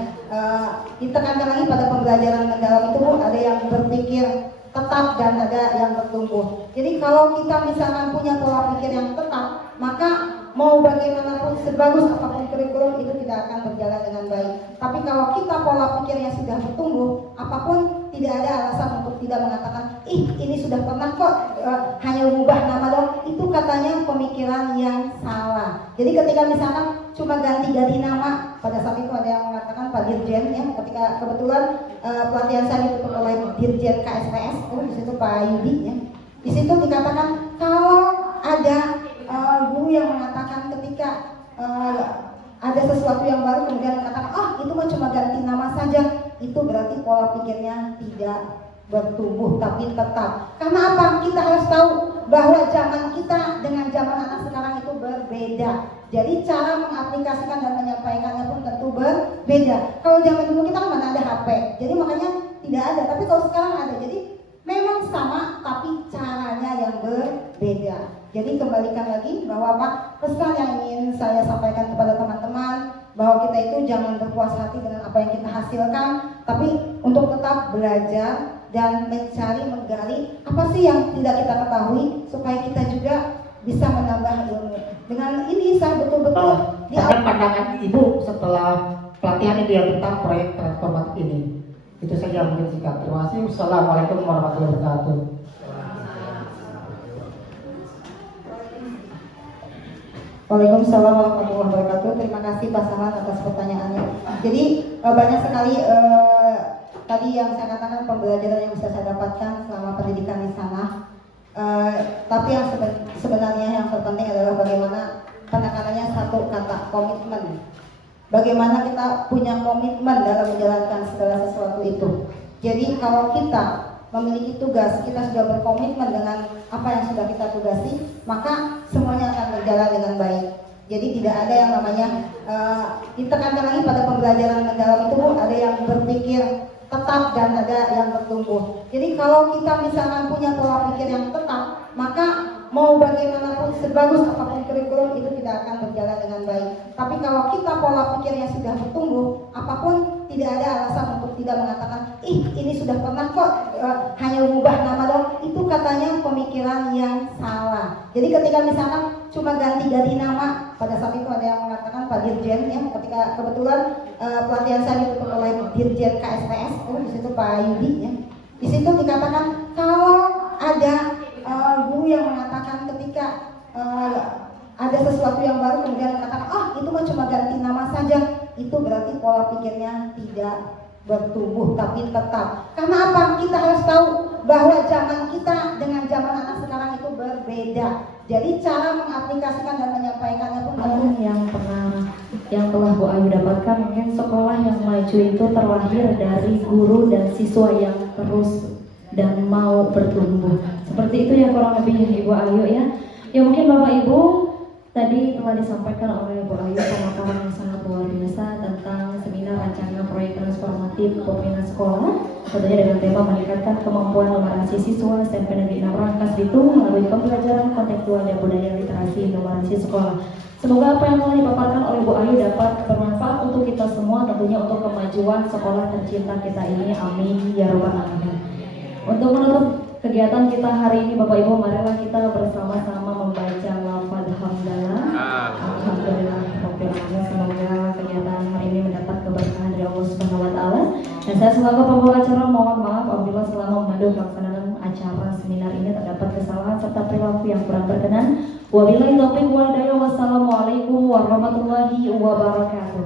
ditekankan lagi pada pembelajaran mendalam itu, ada yang berpikir tetap dan ada yang bertumbuh. Jadi kalau kita misalkan punya pola pikir yang tetap, maka mau bagaimanapun sebagus apapun kurikulum itu tidak akan berjalan dengan baik. Tapi kalau kita pola pikirnya sudah bertumbuh, apapun tidak ada alasan untuk tidak mengatakan, ini sudah pernah kok, hanya mengubah nama dong. Itu katanya pemikiran yang salah. Jadi ketika misalkan cuma ganti-ganti nama, pada saat itu ada yang mengatakan Pak Dirjen ya, ketika kebetulan pelatihan saya ditutup oleh Dirjen KSPS, di situ Pak Yudi ya. Di situ dikatakan kalau ada guru yang mengatakan ketika ada sesuatu yang baru kemudian mengatakan itu mah cuma ganti nama saja, itu berarti pola pikirnya tidak bertumbuh tapi tetap. Karena apa? Kita harus tahu bahwa zaman kita dengan zaman anak sekarang itu berbeda. Jadi cara mengaplikasikan dan menyampaikannya pun tentu berbeda. Kalau zaman dulu kita kan mana ada HP, jadi makanya tidak ada. Tapi kalau sekarang ada, jadi memang sama tapi cara Jadi kembalikan lagi bahwa Pak, pesan yang ingin saya sampaikan kepada teman-teman bahwa kita itu jangan berpuas hati dengan apa yang kita hasilkan, tapi untuk tetap belajar dan mencari, menggali apa sih yang tidak kita ketahui supaya kita juga bisa menambah ilmu. Dengan ini saya betul-betul Bahkan pandangan Ibu setelah pelatihan itu yang tentang proyek transformatif ini. Itu saja mungkin singkat. Terima kasih. Wassalamualaikum warahmatullahi wabarakatuh. Waalaikumsalam warahmatullahi wabarakatuh. Terima kasih Pak Saman atas pertanyaannya. Jadi banyak sekali tadi yang saya katakan pembelajaran yang bisa saya dapatkan selama pendidikan di sana. Tapi yang sebenarnya yang terpenting adalah bagaimana penekanannya satu kata, komitmen. Bagaimana kita punya komitmen dalam menjalankan segala sesuatu itu. Jadi kalau kita memiliki tugas, kita sudah berkomitmen dengan apa yang sudah kita tugasi, maka semuanya akan berjalan dengan baik. Jadi tidak ada yang namanya ditekankan lagi pada pembelajaran mendalam itu, ada yang berpikir tetap dan ada yang bertumbuh. Jadi kalau kita misalkan punya pola pikir yang tetap, maka mau bagaimanapun sebagus apapun kurikulum itu tidak akan berjalan dengan baik. Tapi kalau kita pola pikirnya sudah bertumbuh, apapun tidak ada alasan untuk tidak mengatakan, ini sudah pernah kok, hanya mengubah nama dong. Itu katanya pemikiran yang salah. Jadi ketika misalkan cuma ganti-ganti nama, pada saat itu ada yang mengatakan Pak Dirjen, ya, ketika kebetulan pelatihan saya ditutup oleh Dirjen KSPS, di situ Pak Yudi, ya. Di situ dikatakan kalau ada guru yang mengatakan ketika ada sesuatu yang baru kemudian mengatakan itu mah cuma ganti nama saja, itu berarti pola pikirnya tidak bertumbuh tapi tetap. Karena apa? Kita harus tahu bahwa zaman kita dengan zaman anak sekarang itu berbeda. Jadi cara mengaplikasikan dan menyampaikannya pun yang telah Bu Ayu dapatkan, mungkin sekolah yang maju itu terlahir dari guru dan siswa yang terus dan mau bertumbuh. Seperti itu ya kurang lebih Ibu Ayu ya. Ya mungkin Bapak Ibu tadi telah disampaikan oleh Bu Ayu pemaparan yang sangat luar biasa tentang seminar rancangan proyek transformatif kepemimpinan sekolah, tentunya dengan tema meningkatkan kemampuan numerasi siswa SMP Negeri 6 Rangkas Bitung melalui pembelajaran kontekstual dan budaya literasi numerasi sekolah. Semoga apa yang telah dipaparkan oleh Bu Ayu dapat bermanfaat untuk kita semua, tentunya untuk kemajuan sekolah tercinta kita ini. Amin ya robbal alamin. Untuk menutup kegiatan kita hari ini, Bapak Ibu, marilah kita bersama-sama membaca lafaz hamdalah. Alhamdulillah rabbil alamin. Semoga kegiatan hari ini mendapat keberkahan dari Allah Subhanahu wa taala. Dan saya selaku pembawa acara mohon maaf apabila selama memandu pelaksanaan acara seminar ini terdapat kesalahan serta perilaku yang kurang berkenan. Wabillahi taufiq wal hidayah. Wassalamualaikum warahmatullahi wabarakatuh.